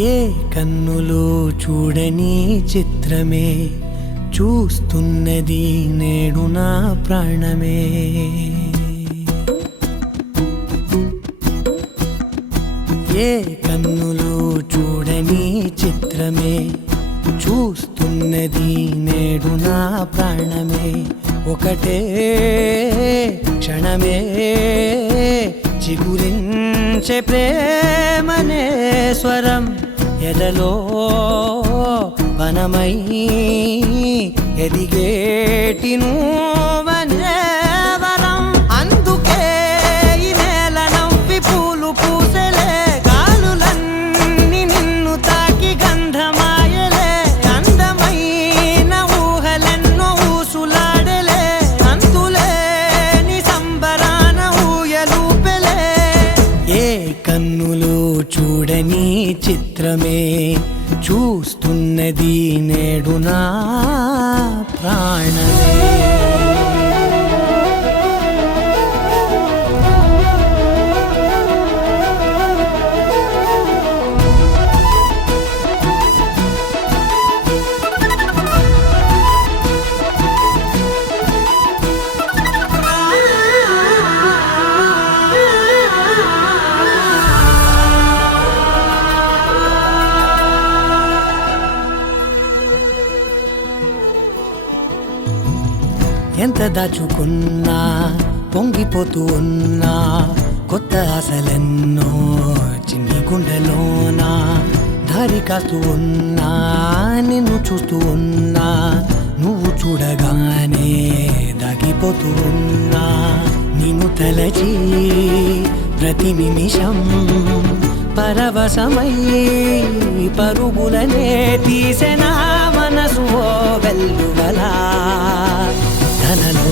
ఏ కన్నులు చూడని చిత్రమే చూస్తున్నది నేడు నా ప్రాణమే. ఏ కన్నులు చూడని చిత్రమే చూస్తున్నది నేడు నా ప్రాణమే. ఒకటే క్షణమే చిగురించే ప్రేమనే స్వరం ఎదలో వనమై ఎదిగేటి నువ్వనే వరం. అందుకే ఈ నేల నవ్వి పూలు పూసెలే, గాలులన్నీ నిన్ను తాకి గంధమాయలే, అందమైన ఊహలెన్నో ఊసులాడలే, అంతులేని సంబరాన ఊయలూపెలే. ఏ కన్నులు చూడని చిత్రమే చూస్తున్నది నేడు నా ప్రాణమే. ఎంత దాచుకున్నా పొంగిపోతూ ఉన్నా, కొత్త ఆశలెన్నో చిన్ని గుండెలోనా దారి కాస్తూ ఉన్నా, నిన్ను చూస్తూ ఉన్నా, నువ్వు చూడగానే దాగిపోతూ ఉన్నా. నిన్ను తలచి ప్రతి నిమిషం పరవశమై పరుగులనే తీసెనా మనసు ఓ వెల్లువలా. ధనలో